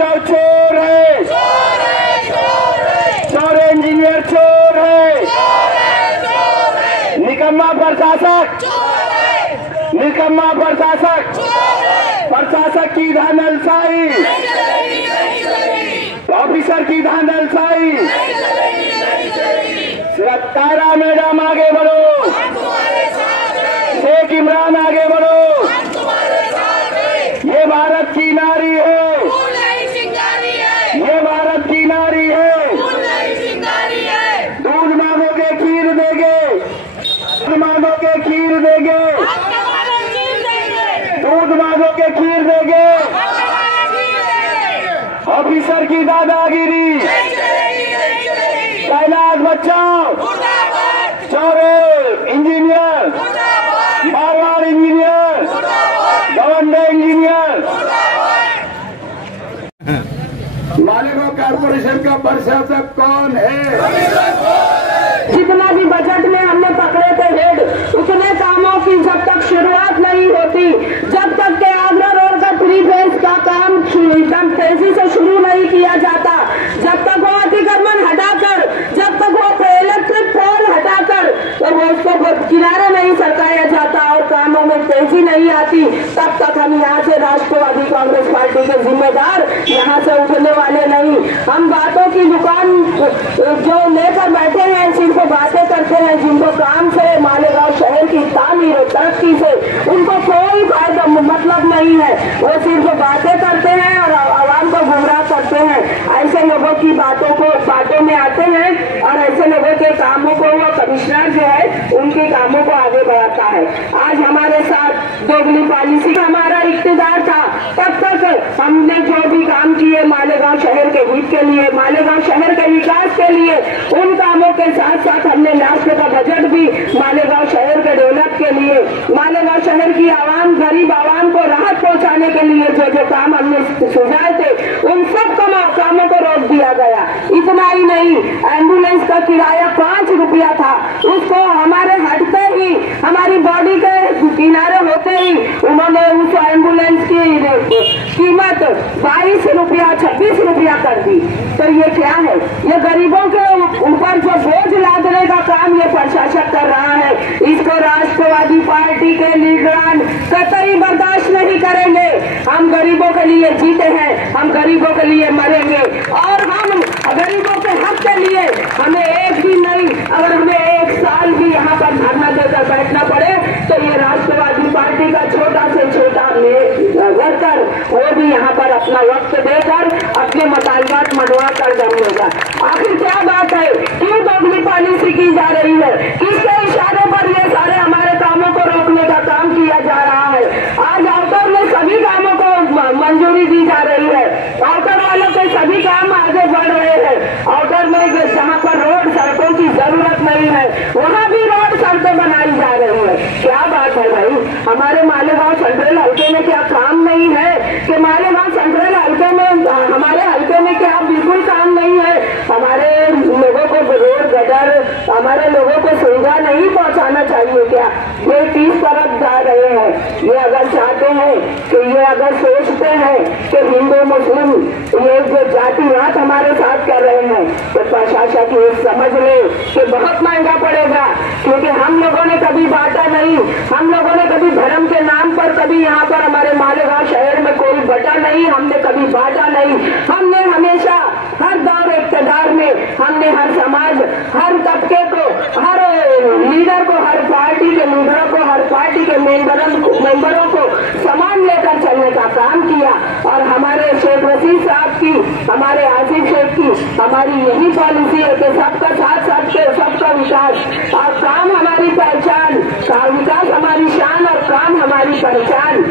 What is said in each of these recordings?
बचाओ चोर है, चोर इंजीनियर चोर है, निकम्मा प्रशासक, निकम्मा प्रशासक, प्रशासक की धांधलशाही, ऑफिसर की धांधलशाही। तारा मैडम आगे बढ़ो, शेख इमरान आगे बढ़ो, ये भारत की नारी है, ये भारत की नारी है। दूध मांगोगे खीर देंगे, दूध मांगोगे खीर देंगे, दूध मांगोगे खीर देंगे। ऑफिसर की दादागिरी, कैलाश बचाओ, चोर engineer, Marwar engineer, governor engineer. Malegaon corporation का प्रशासक कौन है? जितना भी बजट में हमने पकड़े थे हेड, उतने कामों की जब तक शुरुआत नहीं होती, जब तक के आगरा रोड का 3 फेज का काम एकदम तेजी से शुरू नहीं किया जाता, जब तक वो अतिक्रमण हटाकर, जब तक वो इलेक्ट्रिक पोल हटाकर तो वो उसको किनारे नहीं सरकाया जाता और कामों में तेजी नहीं आती, तब तक हम यहाँ से राष्ट्रवादी कांग्रेस पार्टी के जिम्मेदार यहाँ से उठने वाले नहीं। हम बातों की दुकान जो लेकर बैठे हैं, सिर्फ बातें करते हैं, जिनको काम से मालेगांव शहर की तामीर और तरक्की से उनको कोई फायदा मतलब नहीं है, वो सिर्फ बातें करते हैं और आवाम को गुमराह करते हैं। ऐसे लोगों की बातों में आते हैं और ऐसे लोगों के कामों को वो कमिश्नर जो है उनके कामों को आगे बढ़ाता है। आज हमारे साथ दोगली पॉलिसी हमारा इख्तियार था, तब तक हमने जो भी काम किए मालेगांव शहर के हित के लिए, मालेगांव शहर के विकास के लिए, उन कामों के साथ साथ हमने लास्ट का बजट भी मालेगांव शहर के डेवलप के लिए, मालेगांव शहर की आवाम, गरीब आवाम को राहत पहुंचाने के लिए जो काम हमने सुझाए थे उन सब कामों को रोक दिया गया। इतना ही नहीं, एम्बुलेंस का किराया 5 रुपया था, उसको हमारे हटते ही, हमारी बॉडी के किनारे होते ही उन्होंने उस एम्बुलेंस की कीमत 22 रुपया 26 रुपया कर दी। तो ये क्या है? ये गरीबों के ऊपर जो बोझ लादने का काम ये प्रशासक कर रहा है, इसको राष्ट्रवादी पार्टी के लीडरान कतई बर्दाश्त नहीं करेंगे। हम गरीबों के लिए जीते हैं, हम गरीबों के लिए मरेंगे और हम गरीबों के हक के लिए हमें एक दिन नहीं, अगर हमें 1 साल भी यहाँ पर धरना देकर बैठना पड़े तो ये राष्ट्रवादी पार्टी का छोटा से छोटा वर्कर वो भी यहाँ पर अपना वक्त देकर अपने मुतालबात मनवा कर दम लेगा। आखिर क्या बात है? क्यों दोगली पॉलिसी की जा रही है? किसके इशारे पर ये सारे हमारे कामों को रोकने का काम किया जा रहा है? आज आउटर में सभी कामों को मंजूरी दी जा रही है, आउटर वालों के सभी काम आगे बढ़ रहे हैं। आउटर में जहाँ पर रोड सड़कों की जरूरत नहीं है वहाँ भी रोड सड़कें बनाई जा रही है। क्या बात है भाई? हमारे मालेगांव सेंट्रल हल्के में क्या काम नहीं है? कि मालेगांव सेंट्रल हल्के में, हमारे हल्के में क्या बिल्कुल काम नहीं है? हमारे लोगों को रोड गटर, हमारे लोगों को सुविधा नहीं पहुंचाना चाहिए क्या? ये 30 तरफ जा रहे हैं। ये अगर चाहते हैं कि ये अगर सोचते हैं कि हिंदू मुस्लिम ये जो जातिवाद हमारे साथ कर रहे हैं तो प्रशासक ये समझ ले कि बहुत महंगा पड़ेगा, क्योंकि हम लोगों ने कभी बांटा नहीं, हम लोगों ने कभी धर्म के नाम पर कभी यहाँ पर हमारे मालेगांव शहर में कोई बटा नहीं, हमने कभी बांटा नहीं। हमने हमेशा हर दौर इक़्तिदार में हमने हर समाज, हर तबके को, हर लीडर को, हर पार्टी के लीडरों को, हर पार्टी के मेंबरों को समान लेकर चलने का काम किया। और हमारे शेख रशीद साहब की, हमारे आसिफ शेख की हमारी यही पॉलिसी है कि सबका साथ सबका विकास और काम हमारी पहचान, विकास हमारी शान और काम हमारी पहचान।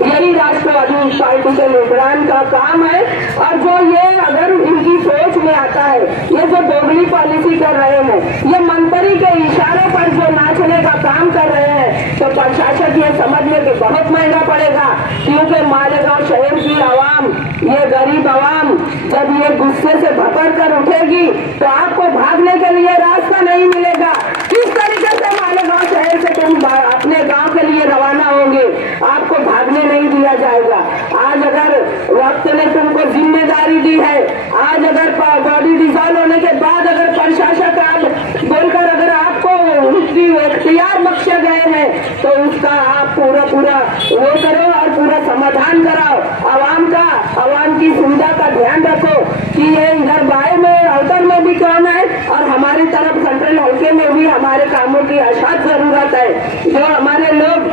यही राष्ट्रवादी पार्टी के लीडरान का काम है। और जो ये अगर इनकी सोच में आता है, ये जो दोगली पॉलिसी कर रहे हैं, ये मंत्री के इशारे पर जो नाचने का काम कर रहे हैं, तो प्रशासक ये समझ ले कि बहुत महंगा पड़ेगा। क्योंकि मालेगांव शहर की आवाम, ये गरीब आवाम जब ये गुस्से से भपक कर उठेगी तो आपको भागने के लिए रास्ता नहीं मिलेगा। किस तरीके से मालेगांव शहर से तुम अपने गांव के लिए रवाना होंगे, आपको भागने नहीं दिया जाएगा। आज अगर वक्त ने तुमको जिम्मेदारी दी है। आज अगर बॉडी डिसॉल्व होने के बाद अगर प्रशासक आप बोलकर अगर आपको उसकी इख्तियार बख्शे गए हैं तो उसका आप पूरा वो करो और पूरा समाधान कराओ। आवाम की सुविधा का ध्यान रखो कि ये इधर बाएं में आउटर में भी काम है और हमारी तरफ सेंट्रल हल्के में भी हमारे कामों की अशात जरूरत है। जो हमारे लोग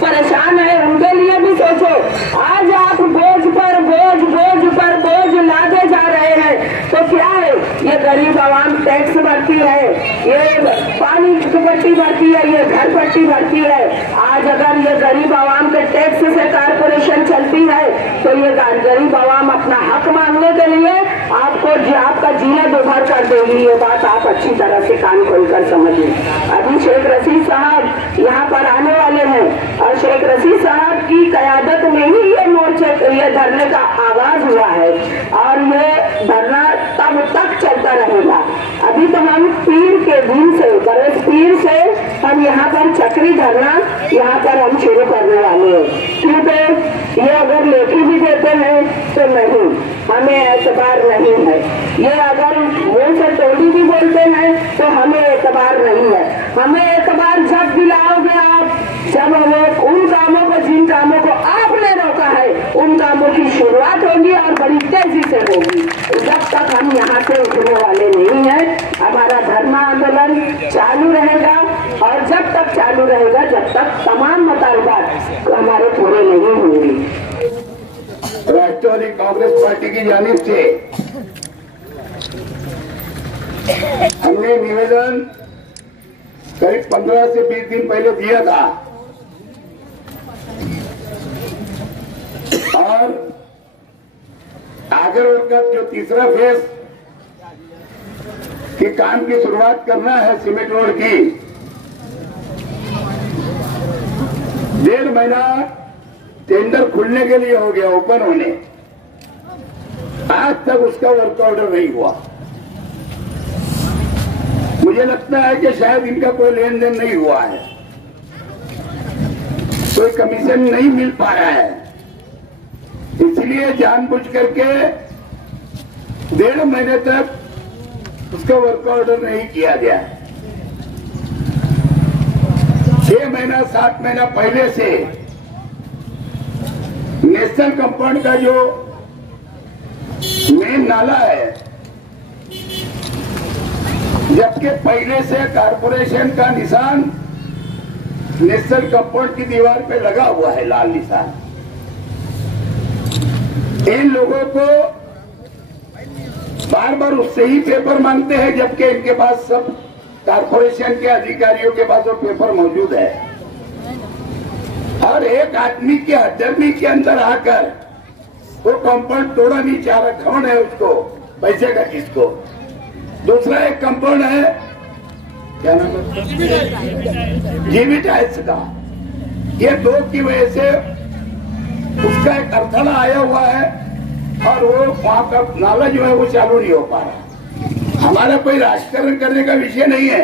परेशान है उनके लिए भी सोचो। आज आप बोझ पर बोझ लादे जा रहे हैं तो क्या है, ये गरीब आवाम टैक्स भरती है, ये पानी की पट्टी भरती है, ये घर पट्टी भरती है। आज अगर ये गरीब आवाम के टैक्स से कारपोरेशन चलती है तो ये गरीब आवाम अपना हक मांगने के लिए आपका जीना दुभर कर देगी। ये बात आप अच्छी तरह से कान खोलकर समझिए। अभी शेख रशीद साहब यहाँ पर आने वाले हैं और शेख रशीद साहब की क़यादत में ही ये धरने का आगाज हुआ है और ये धरना तब तक चलता रहेगा। अभी तो हम पीर के दिन से बरस पीर से हम यहाँ पर चक्री धरना यहाँ पर हम शुरू करने वाले हैं, क्योंकि ये अगर लेखी भी देते हैं तो नहीं, हमें एतबार नहीं है। ये अगर मुंह से टोली भी बोलते हैं तो हमें एतबार नहीं है। हमें एतबार जब दिलाओगे आप, जब हमें उन कामों को जिन कामों को आपने रोका है उन कामों की शुरुआत होगी और बड़ी तेजी से होगी। जब तक हम यहाँ से उठने वाले नहीं हैं, हमारा धर्म आंदोलन चालू रहेगा और जब तक चालू रहेगा जब तक तमाम मुतालबात हमारे पूरे नहीं होंगे। राष्ट्रवादी कांग्रेस पार्टी की जानिब से हमने निवेदन करीब 15 से 20 दिन पहले दिया था और आगर का जो तीसरा फेज के काम की शुरुआत करना है सीमेंट रोड की, 1.5 महीना टेंडर खुलने के लिए हो गया, ओपन होने, आज तक उसका वर्क ऑर्डर नहीं हुआ। मुझे लगता है कि शायद इनका कोई लेन देन नहीं हुआ है, कोई कमीशन नहीं मिल पाया है, इसलिए जानबूझ करके 1.5 महीने तक उसका वर्क ऑर्डर नहीं किया गया। 6 महीना 7 महीना पहले से नेशनल कंपाउंड का जो मेन नाला है, जबकि पहले से कारपोरेशन का निशान नेशनल कंपाउंड की दीवार पे लगा हुआ है, लाल निशान। इन लोगों को बार बार उससे ही पेपर मांगते हैं, जबकि इनके पास सब कारपोरेशन के अधिकारियों के पास वो पेपर मौजूद है। और एक आदमी के हथर्मी के अंदर आकर वो कंपाउंड तोड़ा नहीं चाह रहा, कौन है उसको पैसे का किसको? दूसरा एक कंपाउंड है, क्या नाम है, जीवी टाइल्स का। ये 2 की वजह से उसका एक अड़थड़ा आया हुआ है और वो वहां का नाला जो है वो चालू नहीं हो पा रहा। हमारा कोई राजकारण करने का विषय नहीं है,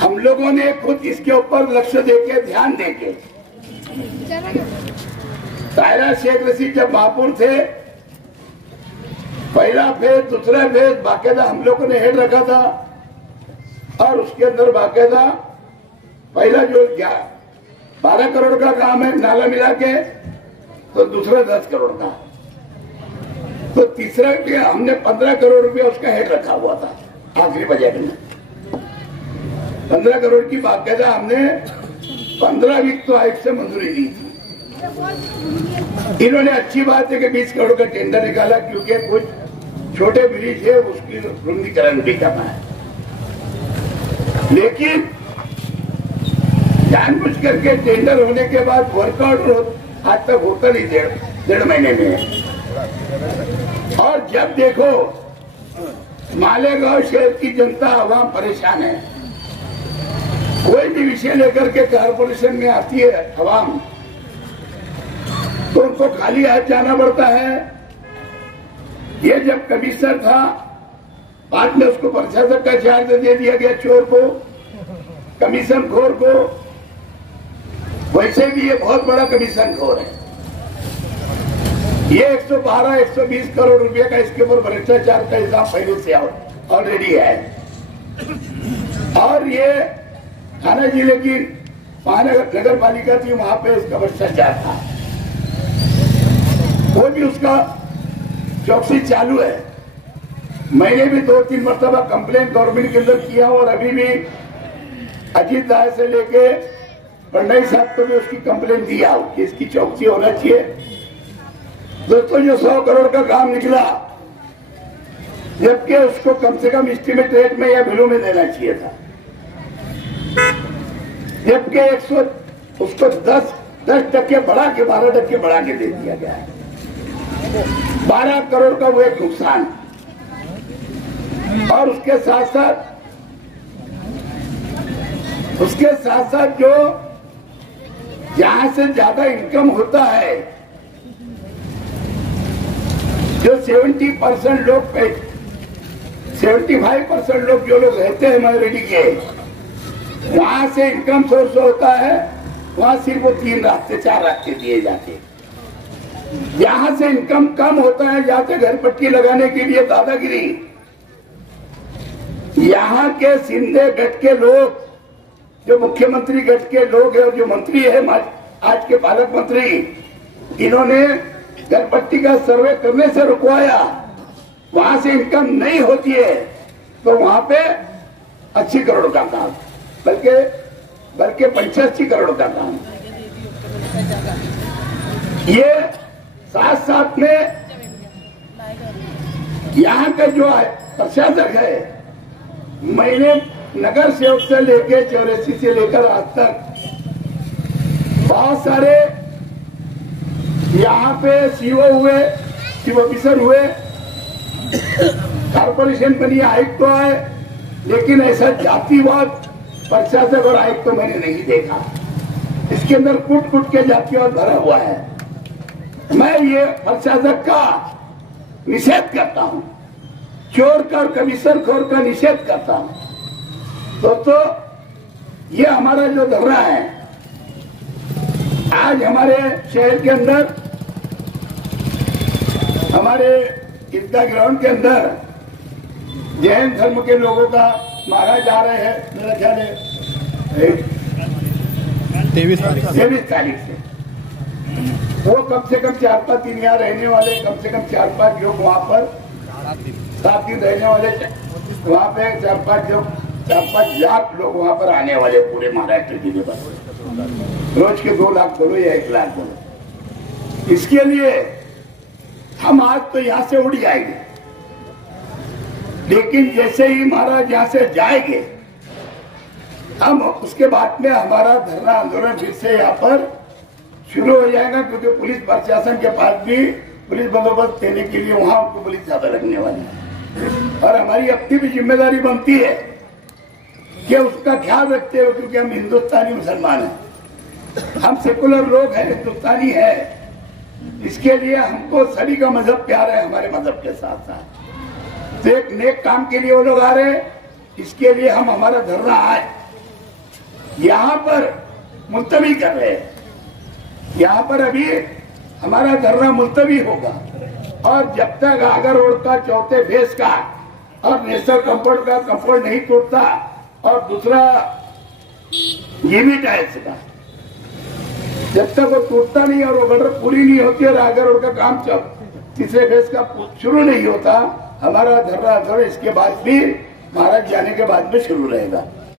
हम लोगों ने खुद इसके ऊपर लक्ष्य देके ध्यान देके, तायरा शेख रशीद जब महापुर थे, पहला फेज दूसरा फेज बाकायदा हम लोगों ने हेड रखा था और उसके अंदर बाकायदा पहला जो 12 करोड़ का काम है नाला मिला के, तो दूसरा 10 करोड़ का, तो तीसरा के हमने 15 करोड़ रुपया उसका हेड रखा हुआ था। आखिरी बजट में 15 करोड़ की बाकायदा हमने 15 वीक तो आयुक्त से मंजूरी दी थी। इन्होंने अच्छी बात है कि 20 करोड़ का टेंडर निकाला, क्योंकि कुछ छोटे ब्रिज है उसकी रुंदीकरण भी करना है, लेकिन जानबूझ करके टेंडर होने के बाद वर्कआउट आज तक होता नहीं, 1.5 महीने में। और जब देखो मालेगांव शहर की जनता आवाम परेशान है, कोई भी विषय लेकर के कारपोरेशन में आती है आवाम, तो उनको खाली हाथ जाना पड़ता है। ये जब कमिश्नर था, बाद में उसको प्रशासक का चार्ज दे दिया गया, चोर को, कमीशन खोर को। वैसे भी ये बहुत बड़ा कमीशन खोर है। ये 112-120 करोड़ रुपए का इसके ऊपर भ्रष्टाचार का इल्जाम पहले से ऑलरेडी है। और ये थाना जिले की महानगर नगर पालिका थी, वहां पे इसका भ्रष्टाचार था, वो भी उसका चौकसी चालू है। मैंने भी 2-3 मरतबा कंप्लेंट गवर्नमेंट के अंदर किया और अभी भी अजीत दास से लेके फडणवीस साहब को भी उसकी कंप्लेंट दिया कि इसकी चौकसी होना चाहिए। दोस्तों, जो 100 करोड़ का काम निकला, जबकि उसको कम से कम एस्टीमेट रेट में या बिलों में देना चाहिए था, जबकि 100 उसको 10% बढ़ा के 12% बढ़ा के दे दिया गया है। 12 करोड़ का वो एक नुकसान। और उसके साथ साथ जो जहां से ज्यादा इनकम होता है, जो 70% लोग 75% लोग जो लोग रहते हैं माइनॉरिटी के, वहां से इनकम सोर्स होता है, वहां सिर्फ वो 3 रास्ते 4 रास्ते दिए जाते हैं। जहां से इनकम कम होता है, जहां से घर पट्टी लगाने के लिए दादागिरी, यहाँ के शिंदे गट के लोग, जो मुख्यमंत्री गट के लोग हैं और जो मंत्री है आज के पालक मंत्री, इन्होंने घर पट्टी का सर्वे करने से रुकवाया। वहां से इनकम नहीं होती है तो वहां पे 80 करोड़ का काम, बल्कि 85 करोड़ का काम। ये साथ में यहाँ का जो प्रशासक है, मैंने नगर सेवक से लेके 84 से लेकर आज तक बहुत सारे यहाँ पे सीओ हुए, चीफ ऑफिसर हुए, कारपोरेशन बनी, आयुक्त तो आए, लेकिन ऐसा जातिवाद प्रशासक और आयुक्त तो मैंने नहीं देखा। इसके अंदर कूट के जातिवाद भरा हुआ है। मैं ये प्रशासक का निषेध करता हूं, चोर का और कमीशन खोर का निषेध करता हूं। दोस्तों, ये हमारा जो धरना है, आज हमारे शहर के अंदर, हमारे ईदगाह ग्राउंड के अंदर जैन धर्म के लोगों का मारा जा रहे हैं। मेरा ख्याल है 23 तारीख से वो कम से कम 4-5 दिन यहाँ रहने वाले, कम से कम 4-5 लोग वहाँ पर 7 दिन रहने वाले, वहाँ पे 4-5 लाख लोग वहाँ पर आने वाले, पूरे महाराष्ट्र जिले पर। रोज के 2 लाख बोलो या 1 लाख बोलो। इसके लिए हम आज तो यहाँ से उड़ जाएंगे, लेकिन जैसे ही महाराज यहाँ से जाएंगे, हम उसके बाद में हमारा धरना आंदोलन फिर से यहाँ पर शुरू हो जाएगा, क्योंकि पुलिस प्रशासन के पास भी पुलिस बंदोबस्त देने के लिए वहां उनको पुलिस ज्यादा लगने वाली है। और हमारी अपनी भी जिम्मेदारी बनती है कि उसका ख्याल रखते हुए, क्योंकि हम हिंदुस्तानी मुसलमान हैं, हम सेकुलर लोग हैं, हिंदुस्तानी है, इसके लिए हमको सभी का मजहब प्यार है हमारे मजहब के साथ साथ। तो एक नेक काम के लिए वो लोग आ रहे हैं, इसके लिए हम हमारा धरना आज यहाँ पर मुलतवी कर रहे हैं। यहाँ पर अभी हमारा धरना मुलतवी होगा, और जब तक आगर रोड का चौथे फेज का और नेशनल कंपाउंड का कंपाउंड नहीं टूटता, और दूसरा जीवी टाइल्स का जब तक वो टूटता नहीं और वो गटर पूरी नहीं होती और आगर रोड का काम तीसरे फेज का शुरू नहीं होता, हमारा धरना इसके बाद भी महाराज जाने के बाद में शुरू रहेगा।